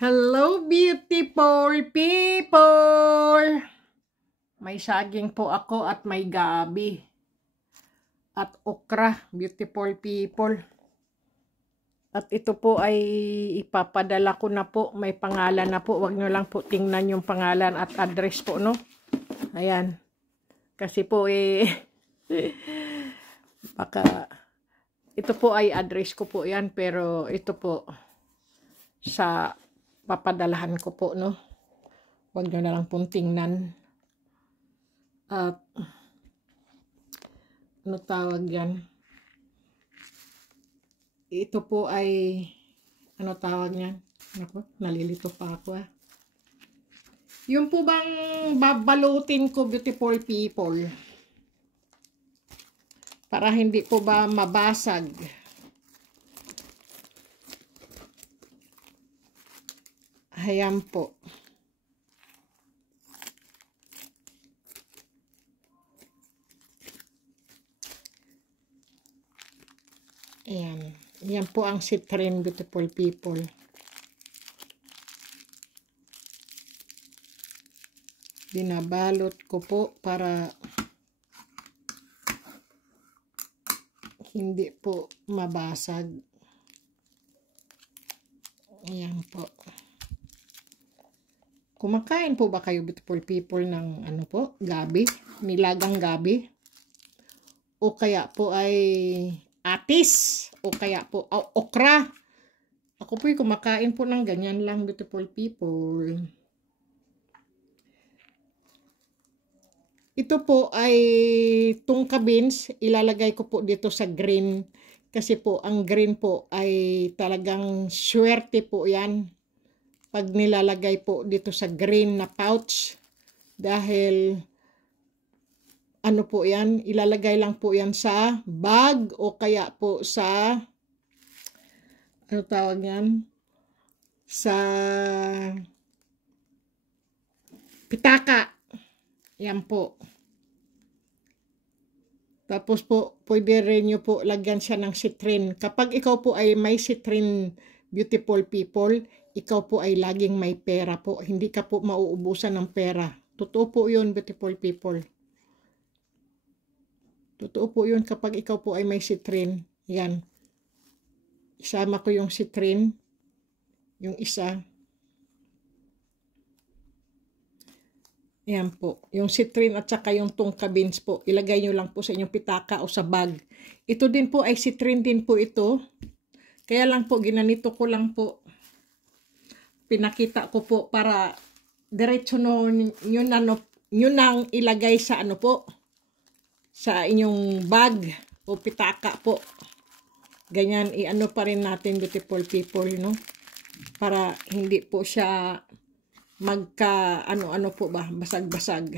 Hello, beautiful people! May saging po ako at may gabi. At okra, beautiful people. At ito po ay ipapadala ko na po. May pangalan na po. Huwag nyo lang po tingnan yung pangalan at address po, no? Ayan. Kasi po baka ito po ay address ko po yan. Pero ito po sa papadalahan ko po, no? Huwag nyo na lang pong tingnan. At ano tawag yan? Ito po ay ano tawag yan? Ako, nalilito pa ako Yung po bang babalutin ko, beautiful people, para hindi po ba mabasag. Ayan po. Ayan. Yan po ang citrin, beautiful people. Binabalot ko po para hindi po mabasag. Ayan po. Kumakain po ba kayo, beautiful people, ng ano po, gabi? Nilagang gabi? O kaya po ay atis? O kaya po okra? Ako po ay kumakain po ng ganyan lang, beautiful people. Ito po ay tungka beans. Ilalagay ko po dito sa green. Kasi po ang green po ay talagang swerte po yan. Pag nilalagay po dito sa green na pouch. Dahil ano po yan, ilalagay lang po yan sa bag o kaya po sa, ano tawag yan, sa pitaka. Yan po. Tapos po, pwede rin nyo po lagyan siya ng citrin. Kapag ikaw po ay may citrin, beautiful people, ikaw po ay laging may pera po. Hindi ka po mauubusan ng pera. Totoo po yun, beautiful people. Totoo po yun kapag ikaw po ay may citrin. Yan. Isama ko yung citrin. Yung isa. Yan po. Yung citrin at saka yung tungka beans po. Ilagay nyo lang po sa inyong pitaka o sa bag. Ito din po ay citrin din po ito. Kaya lang po, ginanito ko lang po. Pinakita ko po para diretso nyo nang ilagay sa ano po. Sa inyong bag o pitaka po. Ganyan, i-ano pa rin natin, beautiful people, no? Para hindi po siya magka, ano-ano po ba, basag-basag.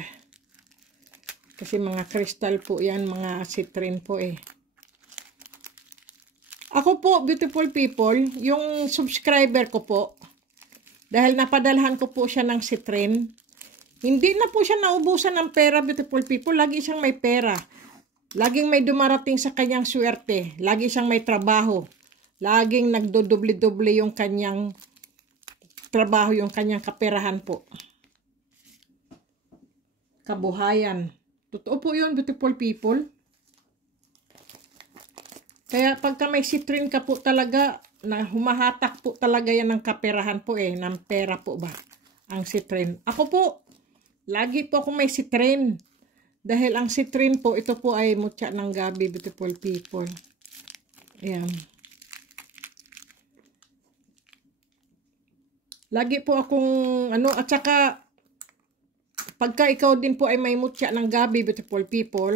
Kasi mga crystal po yan, mga citrin po Ako po, beautiful people, yung subscriber ko po, dahil napadalhan ko po siya ng citrin, hindi na po siya naubusan ng pera, beautiful people. Lagi siyang may pera. Laging may dumarating sa kanyang swerte. Lagi siyang may trabaho. Laging nagdodoble-doble yung kanyang trabaho, yung kanyang kaperahan po. Kabuhayan. Totoo po yun, beautiful people. Kaya pagka may citrin ka po talaga, na humahatak po talaga yan ng kaperahan po ng pera po ba, ang citrin. Ako po, lagi po ako may citrin. Dahil ang citrin po, ito po ay mutya ng gabi, beautiful people. Ayan. Lagi po akong, at saka, pagka ikaw din po ay may mutya ng gabi, beautiful people,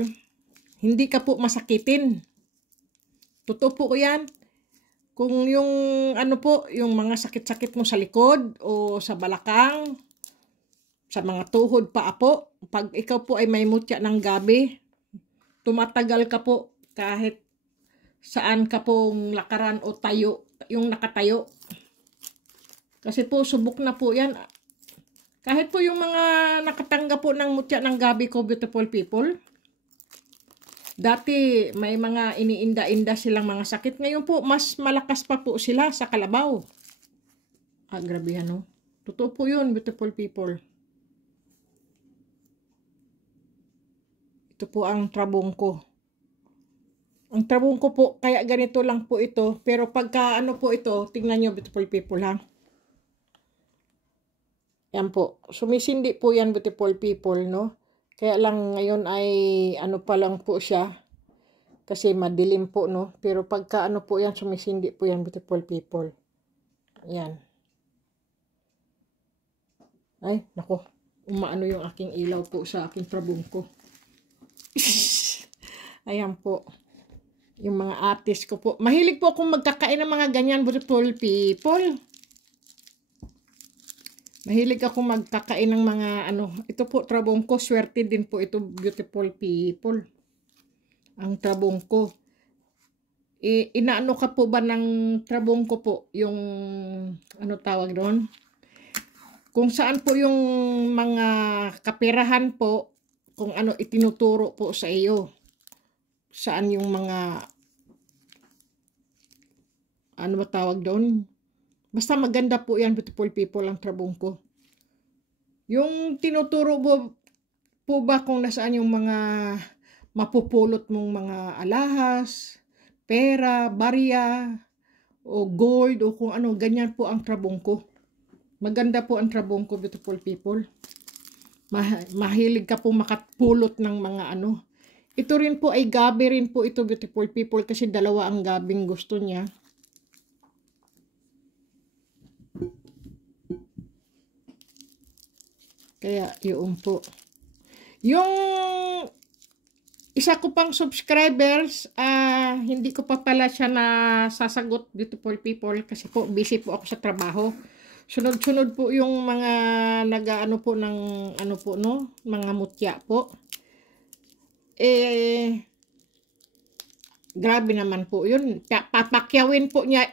hindi ka po masakitin. Totoo po yan. Kung yung, yung mga sakit-sakit mo sa likod o sa balakang, sa mga tuhod pa po, pag ikaw po ay may mutya ng gabi, tumatagal ka po kahit saan ka pong lakaran o tayo, yung nakatayo. Kasi po, subok na po yan. Kahit po yung mga nakatanggap po ng mutya ng gabi ko, beautiful people, dati may mga iniinda-inda silang mga sakit. Ngayon po, mas malakas pa po sila sa kalabaw. Grabe no. Totoo po yun, beautiful people. Ito po ang trabong ko. Ang trabong ko po, kaya ganito lang po ito. Pero pagka ano po ito, tingnan nyo, beautiful people ha. Yan po. Sumisindi po yan, beautiful people, no? Kaya lang ngayon ay ano pa lang po siya. Kasi madilim po, no? Pero pagka ano po yan, sumisindi po yan, beautiful people. Yan. Ay, nako. Umaano yung aking ilaw po sa aking trabong ko. Ayan po. Yung mga artist ko po. Mahilig po akong magkakain ng mga ganyan, beautiful people. Mahilig ako magkakain ng mga ano. Ito po, trabong ko. Swerte din po ito, beautiful people. Ang trabong ko. Inaano ka po ba ng trabong ko po? Yung, ano tawag doon? Kung saan po yung mga kaperahan po, kung ano itinuturo po sa iyo. Saan yung mga, ano ba tawag doon? Basta maganda po yan, beautiful people, ang trabong ko. Yung tinuturo po ba kung nasaan yung mga mapupulot mong mga alahas, pera, barya, o gold, o kung ano, ganyan po ang trabong ko. Maganda po ang trabong ko, beautiful people. Mahilig ka po makapulot ng mga ano. Ito rin po ay gabi rin po ito, beautiful people, kasi dalawa ang gabing gusto niya. Kaya yun po. Yung isa ko pang subscribers, hindi ko pa pala siya na sasagot, beautiful people, kasi po busy po ako sa trabaho. Sunod-sunod po yung mga nag-ano po ng ano po no, mga mutya po. Grabe naman po yun. Papakyawin po niya.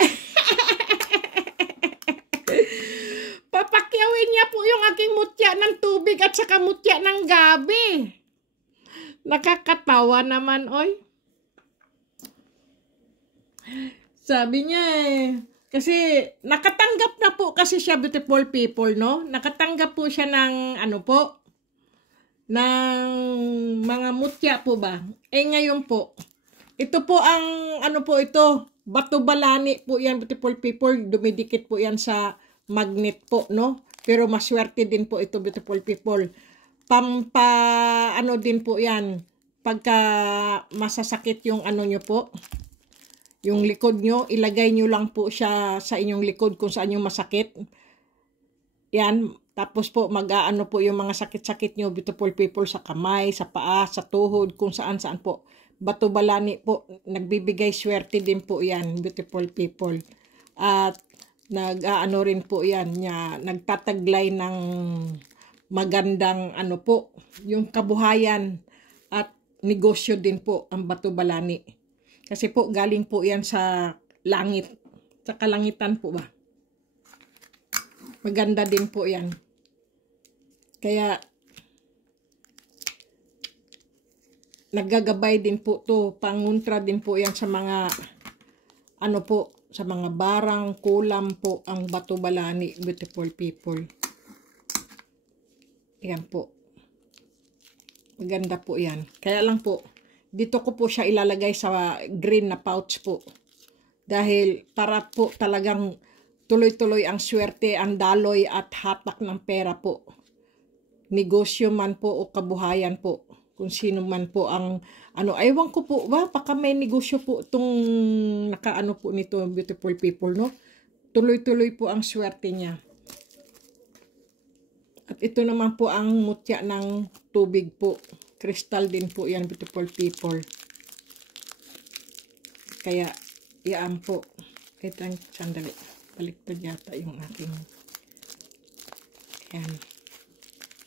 Papakyawin niya po yung aking mutya ng tubig at saka mutya ng gabi. Nakakatawa naman, oy. Sabi niya kasi nakatanggap na po kasi siya, beautiful people, no? Nakatanggap po siya ng ano po, ng mga mutya po ba? Ngayon po, ito po ang ano po ito, bato balani po yan, beautiful people. Dumidikit po yan sa magnet po, no? Pero maswerte din po ito, beautiful people. Ano din po yan, pagka masasakit yung ano nyo po, yung likod nyo, ilagay nyo lang po siya sa inyong likod kung saan yung masakit. Yan. Tapos po, mag-aano po yung mga sakit-sakit nyo, beautiful people, sa kamay, sa paa, sa tuhod, kung saan-saan po. Bato balani po, nagbibigay swerte din po yan, beautiful people. At nag-aano rin po yan, nagtataglay ng magandang ano po, yung kabuhayan at negosyo din po ang bato balani. Kasi po, galing po yan sa langit. Sa kalangitan po ba? Maganda din po yan. Kaya, naggagabay din po to. Panguntra din po yan sa mga, ano po, sa mga barang, kulam po, ang bato balani, beautiful people. Yan po. Maganda po yan. Kaya lang po, dito ko po siya ilalagay sa green na pouch po. Dahil para po talagang tuloy-tuloy ang swerte, ang daloy at hatak ng pera po. Negosyo man po o kabuhayan po. Kung sino man po ang ano, aywan ko po ba, baka may negosyo po itong nakaano po nito, beautiful people, no? Tuloy-tuloy po ang swerte niya. At ito naman po ang mutya ng tubig po. Crystal din po yan, beautiful people. Kaya, yan po. Ito ang sandali. Baliktad yata yung aking. Yan.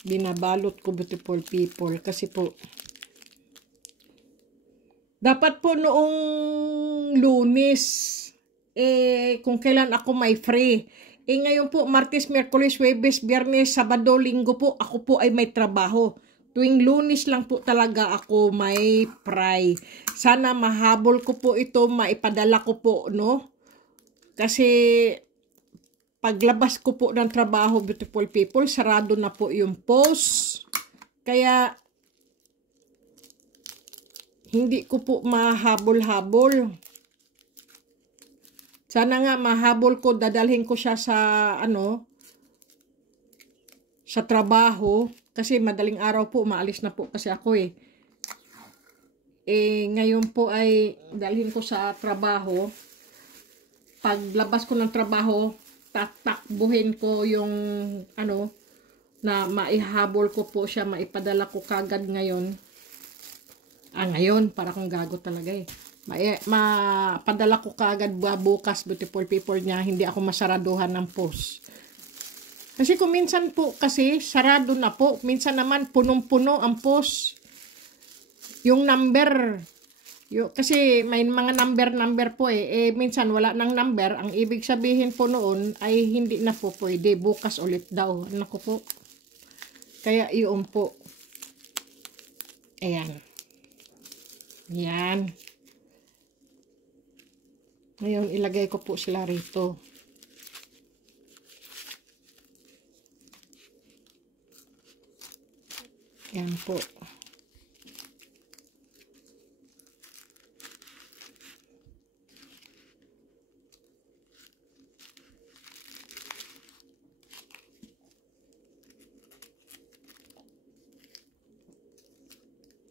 Binabalot ko, beautiful people. Kasi po, dapat po noong Lunes, kung kailan ako may free. Ngayon po, Martes, Miyerkules, Huwebes, Biyernes, Sabado, Linggo po, ako po ay may trabaho. Tuwing Lunes lang po talaga ako may pray. Sana mahabol ko po ito, maipadala ko po, no? Kasi paglabas ko po ng trabaho, beautiful people, sarado na po yung post. Kaya, hindi ko po mahabol-habol. Sana nga mahabol ko, dadalhin ko siya sa, sa trabaho. Kasi madaling araw po, maalis na po kasi ako eh. Ngayon po ay dalhin ko sa trabaho. Paglabas ko ng trabaho, tatakbuhin ko yung na maihabol ko po siya, maipadala ko kagad ngayon. Ngayon, para kung gago talaga eh. Mapadala ko kagad bukas, beautiful people niya, hindi ako masaraduhan ng post. Kasi kung minsan po kasi, sarado na po. Minsan naman, punong-puno ang post. Yung number, kasi may mga number po eh. Minsan wala nang number. Ang ibig sabihin po noon ay hindi na po pwede. Bukas ulit daw. Naku po. Kaya iyon po. Ayan. Yan. Ngayon ilagay ko po sila rito. Yan po.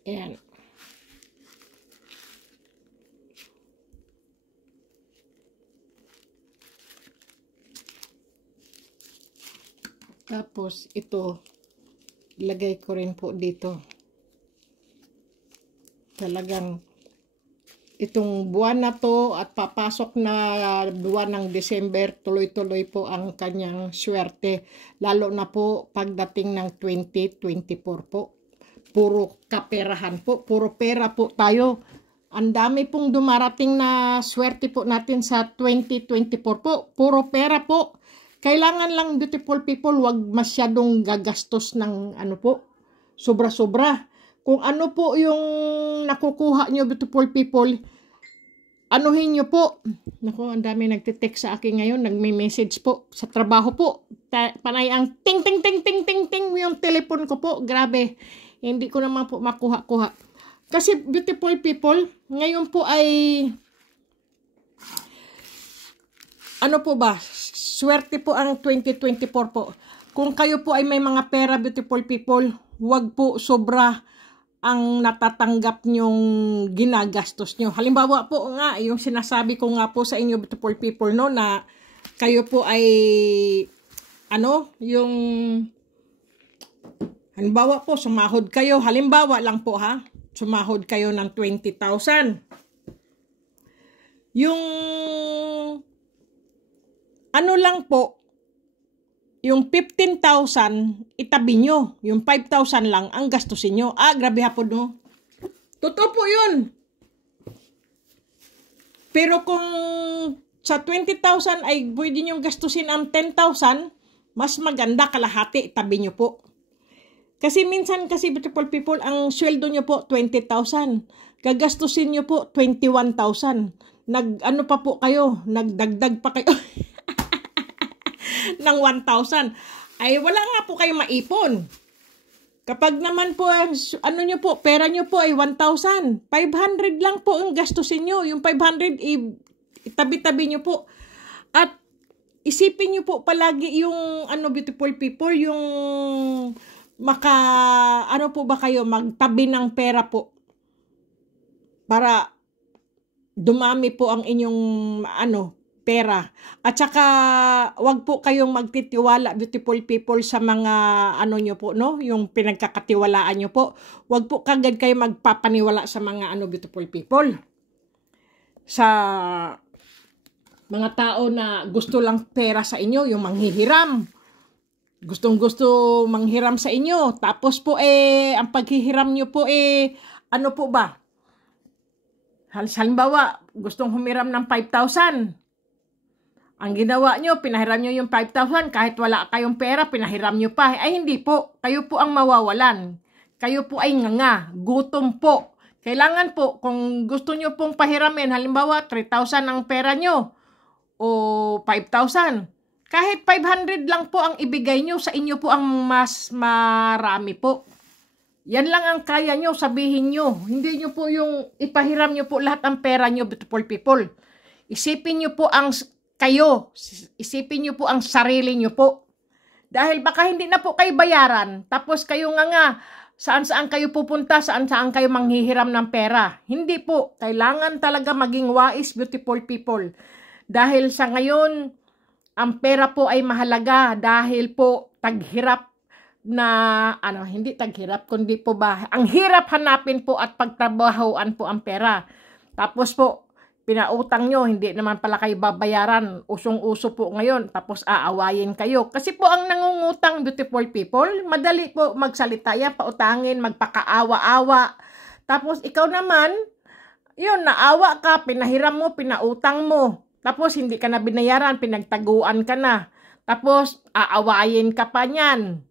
Ayan. Tapos, ito, ilagay ko rin po dito. Talagang, itong buwan na to at papasok na buwan ng December, tuloy-tuloy po ang kanyang swerte. Lalo na po pagdating ng 2024 po. Puro kaperahan po, puro pera po tayo. Ang dami pong dumarating na swerte po natin sa 2024 po. Puro pera po. Kailangan lang, beautiful people, wag masyadong gagastos ng sobra-sobra. Kung ano po yung nakukuha nyo, beautiful people, anuhin nyo po. Naku, ang dami nagtitext sa akin ngayon, nagme-message po sa trabaho po. Panay ang ting ting ting ting ting ting yung telepon ko po. Grabe. Hindi ko naman po makuha-kuha. Kasi beautiful people, ngayon po ay po ba? Swerte po ang 2024 po. Kung kayo po ay may mga pera, beautiful people, wag po sobra ang natatanggap nyong ginagastos nyo. Halimbawa po nga, yung sinasabi ko nga po sa inyo, beautiful people, no, na kayo po ay yung halimbawa po, sumahod kayo. Halimbawa lang po ha. Sumahod kayo ng 20,000. Yung lang po, yung 15,000 itabi nyo. Yung 5,000 lang ang gastusin nyo. Grabe hapon no. Totoo po yun. Pero kung sa 20,000 ay pwede nyo gastusin ang 10,000, mas maganda kalahati itabi nyo po. Kasi minsan kasi beautiful people, ang sweldo nyo po 20,000. Gagastusin nyo po 21,000. Pa po kayo, nagdagdag pa kayo ng 1,000. Ay wala nga po kayo maipon. Kapag naman po, nyo po, pera nyo po ay 1,000. 500 lang po ang gastusin nyo. Yung 500, itabi-tabi nyo po. At isipin nyo po palagi yung, beautiful people, yung po ba kayo, magtabi ng pera po. Para dumami po ang inyong, pera. At saka, wag po kayong magtitiwala, beautiful people, sa mga, nyo po, no? Yung pinagkakatiwalaan nyo po. Wag po kagad kayo magpapaniwala sa mga, beautiful people. Sa mga tao na gusto lang pera sa inyo, yung manghihiram. Gustong-gusto manghiram sa inyo. Tapos po, ang paghihiram nyo po, po ba? Halimbawa, gustong humiram ng 5,000. Ang ginawa nyo, pinahiram nyo yung 5,000, kahit wala kayong pera, pinahiram nyo pa. Ay hindi po, kayo po ang mawawalan. Kayo po ay nganga, gutom po. Kailangan po, kung gusto nyo pong pahiramin, halimbawa 3,000 ang pera nyo, o 5,000, Kahit 500 lang po ang ibigay nyo, sa inyo po ang mas marami po. Yan lang ang kaya nyo, sabihin nyo. Hindi nyo po yung ipahiram nyo po lahat ang pera nyo, beautiful people. Isipin nyo po ang kayo. Isipin nyo po ang sarili nyo po. Dahil baka hindi na po kayo bayaran. Tapos kayo nga, saan-saan kayo pupunta, saan-saan kayo manghihiram ng pera. Hindi po. Kailangan talaga maging wais, beautiful people. Dahil sa ngayon, ang pera po ay mahalaga. Dahil po, taghirap na, hindi taghirap, kundi po ba, ang hirap hanapin po at pagtrabahoan po ang pera. Tapos po, pinautang nyo, hindi naman pala kayo babayaran. Usong-uso po ngayon, tapos aawayin kayo. Kasi po ang nangungutang, beautiful people, madali po magsalita yan, pautangin, magpakaawa-awa. Tapos ikaw naman, yun, naawa ka, pinahiram mo, pinautang mo. Tapos hindi ka na binayaran, pinagtaguan ka na. Tapos aawayin ka pa niyan.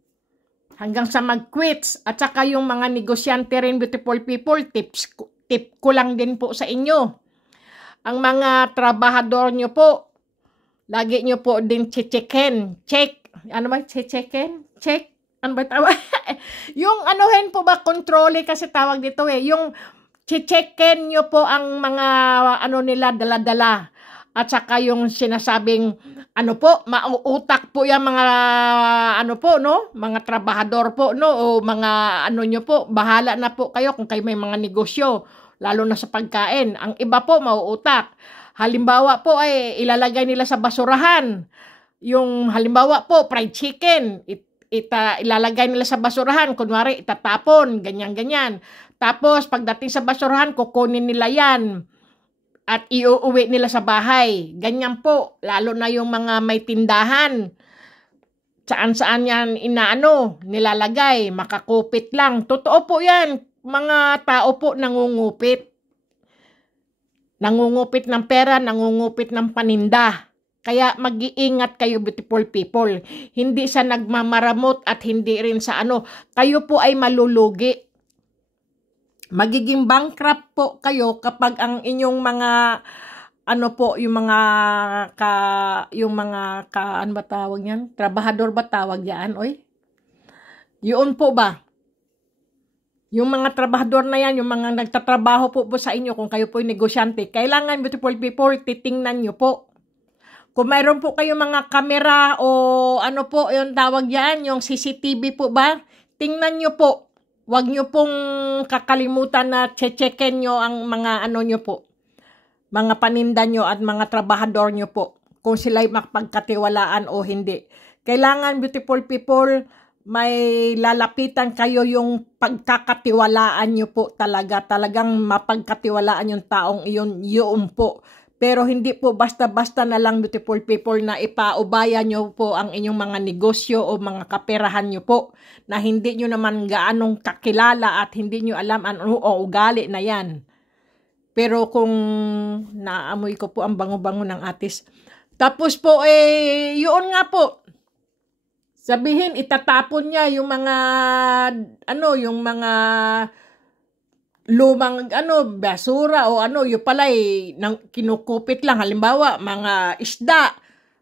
Hanggang sa mag-quits. At saka yung mga negosyante rin, beautiful people, tip ko lang din po sa inyo. Ang mga trabahador nyo po, lagi nyo po din checken. Check. Ano ba? Checken? Check. Ano ba tawag? Yung anuhin po ba, kontrole kasi tawag dito eh. Yung checken nyo po ang mga nila, dala-dala. At saka yung sinasabing, mauutak po yung mga, mga trabahador po, o mga nyo po, bahala na po kayo kung kayo may mga negosyo, lalo na sa pagkain. Ang iba po, mauutak. Halimbawa po, ay ilalagay nila sa basurahan. Yung halimbawa po, fried chicken, ilalagay nila sa basurahan, kunwari, itatapon, ganyan-ganyan. Tapos, pagdating sa basurahan, kukunin nila yan. At iuuwi nila sa bahay. Ganyan po. Lalo na yung mga may tindahan. Saan-saan yan nilalagay. Makakupit lang. Totoo po yan. Mga tao po nangungupit. Nangungupit ng pera, nangungupit ng paninda. Kaya mag-iingat kayo, beautiful people. Hindi sa nagmamaramot at hindi rin sa kayo po ay malulugi. Magiging bankrupt po kayo kapag ang inyong mga trabahador ba tawag yan, oy? Yun po ba? Yung mga trabahador na yan, yung mga nagtatrabaho po sa inyo, kung kayo po yung negosyante, kailangan, beautiful people, titingnan nyo po. Kung mayroon po kayong mga kamera o yung tawag yan, yung CCTV po ba, tingnan nyo po. Huwag nyo pong kakalimutan na checken nyo ang mga nyo po. Mga paninda nyo at mga trabahador nyo po. Kung sila'y makapagkatiwalaan o hindi. Kailangan, beautiful people, may lalapitan kayo yung pagkakatiwalaan nyo po talaga. Talagang mapagkatiwalaan yung taong yun po. Pero hindi po basta-basta na lang, beautiful people, na ipaubaya nyo po ang inyong mga negosyo o mga kaperahan nyo po na hindi nyo naman gaanong kakilala at hindi nyo alam o ugali na yan. Pero kung naamoy ko po ang bango-bango ng atis. Tapos po, yun nga po. Sabihin, itatapon niya yung mga, yung mga lumang basura o yung pala kinukupit lang. Halimbawa, mga isda,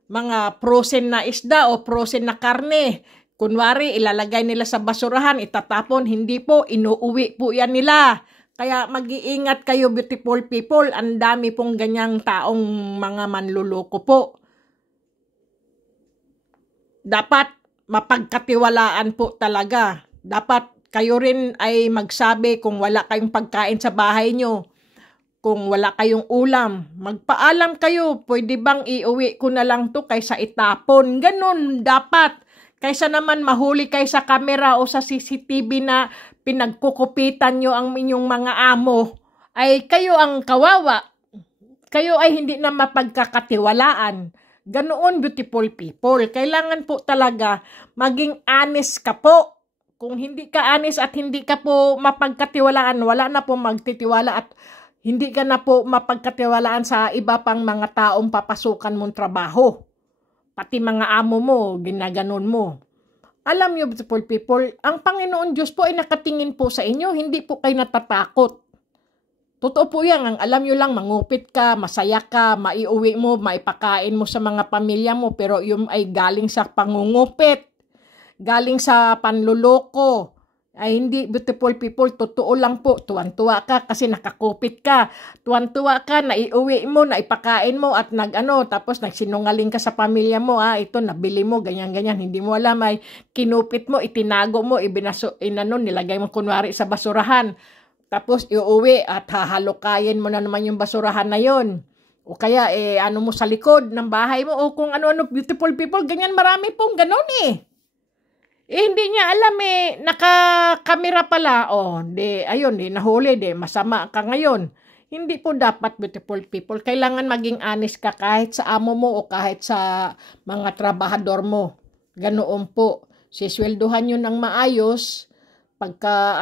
mga frozen na isda o frozen na karne. Kunwari, ilalagay nila sa basurahan, itatapon. Hindi po, inuuwi po yan nila. Kaya mag-iingat kayo, beautiful people. Ang dami pong ganyang taong mga manluloko po. Dapat mapagkatiwalaan po talaga. Dapat kayo rin ay magsabi kung wala kayong pagkain sa bahay nyo. Kung wala kayong ulam, magpaalam kayo. Pwede bang iuwi ko na lang to kaysa itapon? Ganun, dapat. Kaysa naman mahuli kayo sa camera o sa CCTV na pinagkukupitan nyo ang inyong mga amo, ay kayo ang kawawa. Kayo ay hindi na mapagkakatiwalaan. Ganoon, beautiful people. Kailangan po talaga maging honest ka po. Kung hindi ka honest at hindi ka po mapagkatiwalaan, wala na po magtitiwala at hindi ka na po mapagkatiwalaan sa iba pang mga taong papasukan mong trabaho. Pati mga amo mo, ginaganon mo. Alam niyo, beautiful people, ang Panginoon Diyos po ay nakatingin po sa inyo, hindi po kayo natatakot. Totoo po yan. Ang alam nyo lang, mangupit ka, masaya ka, maiuwi mo, maipakain mo sa mga pamilya mo, pero yung ay galing sa pangungupit, galing sa panluloko. Ay hindi, beautiful people, totoo lang po. Tuwan-tuwa ka kasi nakakupit ka. Tuwan-tuwa ka, naiuwi mo, naipakain mo at tapos nagsinungaling ka sa pamilya mo. Ito, nabili mo, ganyan-ganyan. Hindi mo alam, ay kinupit mo, itinago mo, nilagay mo kunwari sa basurahan. Tapos iuwi at hahalukayin mo na naman yung basurahan na yon. O kaya mo sa likod ng bahay mo o kung ano-ano, beautiful people, ganyan, marami pong ganon hindi niya alam naka-camera pala. Nahuli masama ka ngayon. Hindi po dapat, beautiful people. Kailangan maging honest ka kahit sa amo mo o kahit sa mga trabahador mo. Ganoon po. Sisweldohan nyo ng maayos. Pagka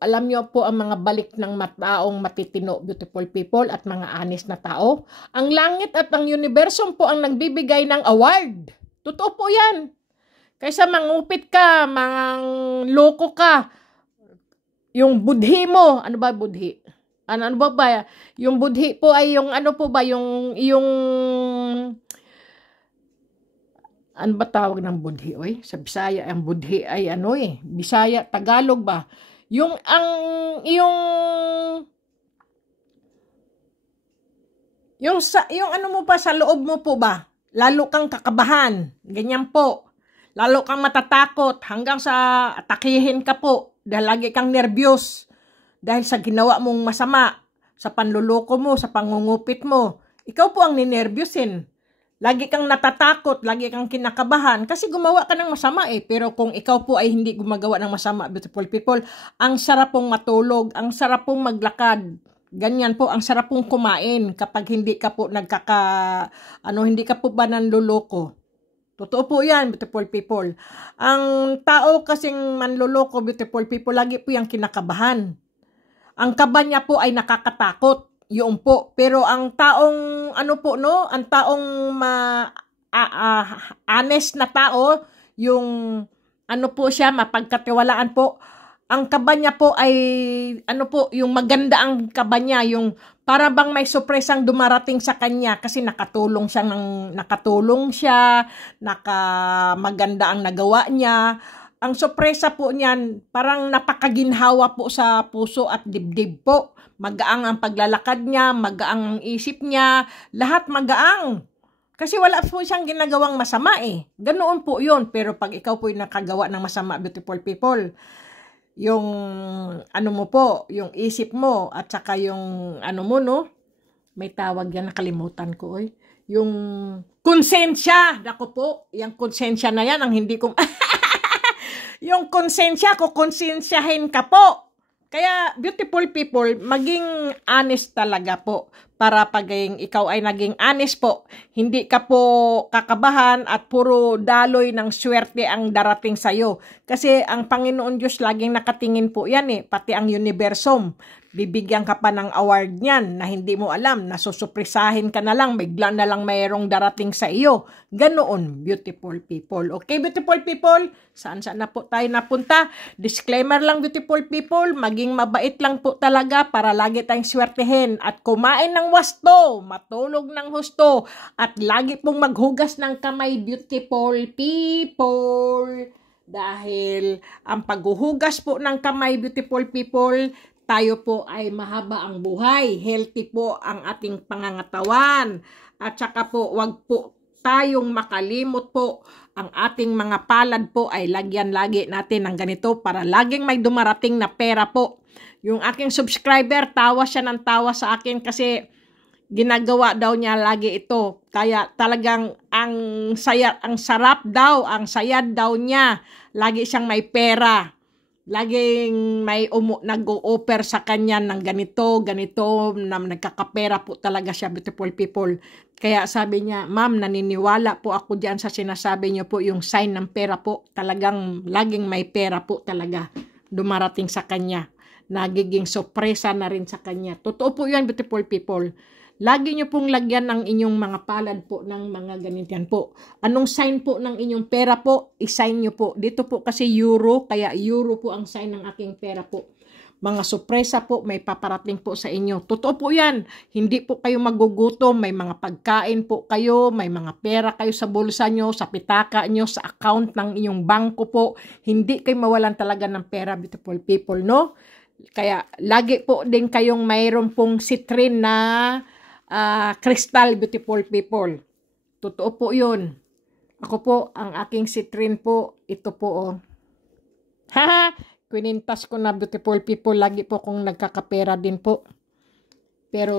alam nyo po ang mga balik ng taong matitino, beautiful people, at mga honest na tao. Ang langit at ang universo po ang nagbibigay ng award. Totoo po yan. Kaysa mangupit ka, loko ka, yung budhi mo, ano ba budhi? Ano ba? Yung budhi po ay yung ano ba tawag ng budhi? Sa Bisaya, ang budhi ay Bisaya, Tagalog ba? Yung mo pa sa loob mo po ba? Lalo kang kakabahan. Ganyan po. Lalo kang matatakot hanggang sa atakihin ka po. Dahil lagi kang nervyos. Dahil sa ginawa mong masama. Sa panluloko mo, sa pangungupit mo. Ikaw po ang ninervyosin. Lagi kang natatakot, lagi kang kinakabahan kasi gumawa ka ng masama Pero kung ikaw po ay hindi gumagawa ng masama, beautiful people, ang sarap pong matulog, ang sarap pong maglakad. Ganyan po, ang sarap pong kumain kapag hindi ka po hindi ka po ba nanluloko. Totoo po yan, beautiful people. Ang tao kasing manluloko, beautiful people, lagi po yung kinakabahan. Ang kaba niya po ay nakakatakot. Yun po. Pero ang taong ang taong honest na tao, yung po siya, mapagkatiwalaan po. Ang kaba niya po ay yung maganda ang kaba niya, yung para bang may sorpresang dumarating sa kanya kasi nakatulong siya, maganda ang nagawa niya. Ang sorpresa po niyan, parang napakaginhawa po sa puso at dibdib po. Magaang ang paglalakad niya, magaang ang isip niya, lahat magaang. Kasi wala po siyang ginagawang masama Ganoon po yun. Pero pag ikaw po yung nakagawa ng masama, beautiful people, yung mo po, yung isip mo, at saka yung may tawag yan, nakalimutan ko yung konsensya. Dako po, yung konsensya na yan, ang hindi ko... yung konsensya, kukonsensyahin ka po. Kaya, beautiful people, maging honest talaga po. Para pag ikaw ay naging honest po, hindi ka po kakabahan at puro daloy ng swerte ang darating sa'yo. Kasi ang Panginoon Diyos laging nakatingin po yan pati ang universum. Bibigyan ka pa ng award niyan na hindi mo alam, nasusuprisahin ka na lang, bigla na lang mayroong darating sa iyo. Ganoon, beautiful people. Okay, beautiful people? Saan na po tayo napunta? Disclaimer lang, beautiful people, maging mabait lang po talaga para lagi tayong swertehin at kumain ng wasto, matulog ng husto, at lagi pong maghugas ng kamay, beautiful people. Dahil ang paghuhugas po ng kamay, beautiful people, tayo po ay mahaba ang buhay, healthy po ang ating pangangatawan, at saka po wag po tayong makalimot po, ang ating mga palad po ay lagyan lagi natin ng ganito para laging may dumarating na pera po. Yung aking subscriber, tawa siya ng tawa sa akin kasi ginagawa daw niya lagi ito. Kaya talagang ang sarap daw, ang sayad daw niya, lagi siyang may pera. Laging may nag-o-offer sa kanya ng ganito, na nagkakapera po talaga siya, beautiful people. Kaya sabi niya, ma'am, naniniwala po ako diyan sa sinasabi niyo po, yung sign ng pera po. Talagang laging may pera po talaga dumarating sa kanya. Nagiging sorpresa na rin sa kanya. Totoo po yan, beautiful people. Lagi nyo pong lagyan ng inyong mga palad po ng mga ganitian po. Anong sign po ng inyong pera po? I-sign nyo po. Dito po kasi euro, kaya euro po ang sign ng aking pera po. mga sorpresa po may paparating po sa inyo. Totoo po yan. Hindi po kayo magugutom. May mga pagkain po kayo. May mga pera kayo sa bulsa nyo, sa pitaka nyo, sa account ng inyong bangko po. Hindi kayo mawalan talaga ng pera, beautiful people, no? Kaya lagi po din kayong mayroon pong citrine na crystal, beautiful people. Totoo po yun. Ako po, ang aking citrine po, ito po oh. Haha, kwinintas ko na, beautiful people. Lagi po kung nagkakapera din po. Pero,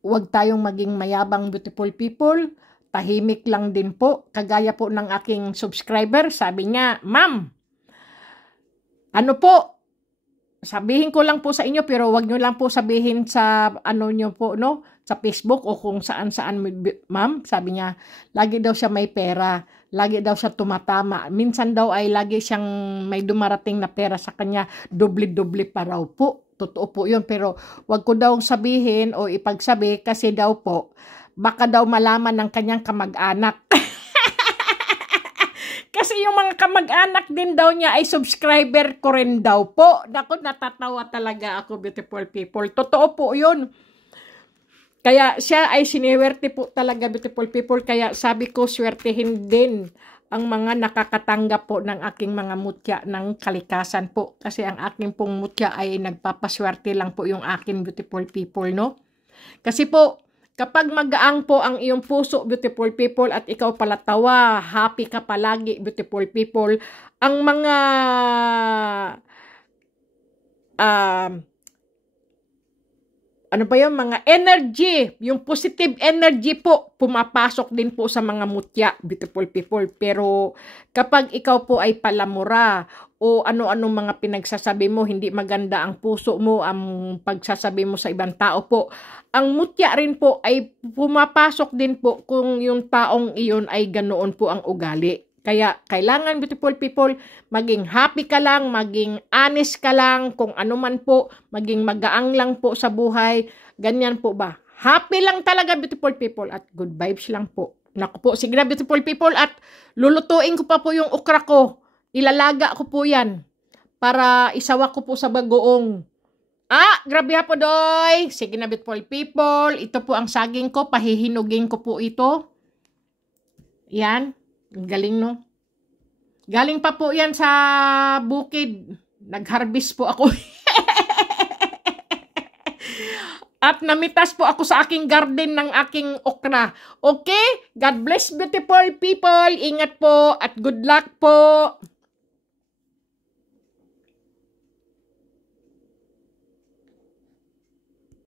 huwag tayong maging mayabang, beautiful people. Tahimik lang din po. Kagaya po ng aking subscriber, sabi niya, Ma'am, ano po, sabihin ko lang po sa inyo, pero wag nyo lang po sabihin sa ano nyo po, no? Sa Facebook o kung saan-saan, ma'am. Sabi niya, lagi daw siya may pera. Lagi daw siya tumatama. Minsan daw ay lagi siyang may dumarating na pera sa kanya. Doble-doble pa raw po. Totoo po yun. Pero wag ko daw sabihin o ipagsabi kasi daw po, baka daw malaman ng kanyang kamag-anak. Kasi yung mga kamag-anak din daw niya ay subscriber ko rin daw po. Naku, natatawa talaga ako, beautiful people. Totoo po yun. Kaya siya ay siniwerte po talaga, beautiful people. Kaya sabi ko, swertehin din ang mga nakakatanggap po ng aking mga mutya ng kalikasan po. Kasi ang aking pong mutya ay nagpapaswerte lang po yung akin, beautiful people, no? Kasi po, kapag magaang po ang iyong puso, beautiful people, at ikaw palatawa, happy ka palagi, beautiful people, ang mga ano ba yung mga energy, yung positive energy po, pumapasok din po sa mga mutya, beautiful people. Pero kapag ikaw po ay palamura o ano-ano mga pinagsasabi mo, hindi maganda ang puso mo, ang pagsasabi mo sa ibang tao po, ang mutya rin po ay pumapasok din po kung yung taong iyon ay ganoon po ang ugali. Kaya kailangan, beautiful people, maging happy ka lang, maging honest ka lang, kung ano man po, maging magaang lang po sa buhay. Ganyan po ba? Happy lang talaga, beautiful people, at good vibes lang po. Naku po, sige na, beautiful people, at lulutuin ko pa po yung okra ko. Ilalaga ko po yan para isawa ko po sa bagoong. Grabe ha po, doy. Sige na, beautiful people. Ito po ang saging ko. Pahihinugin ko po ito. Yan. Galing, no? Galing pa po yan sa bukid. Nag-harvest po ako. At namitas po ako sa aking garden ng aking okra. Okay? God bless, beautiful people. Ingat po at good luck po.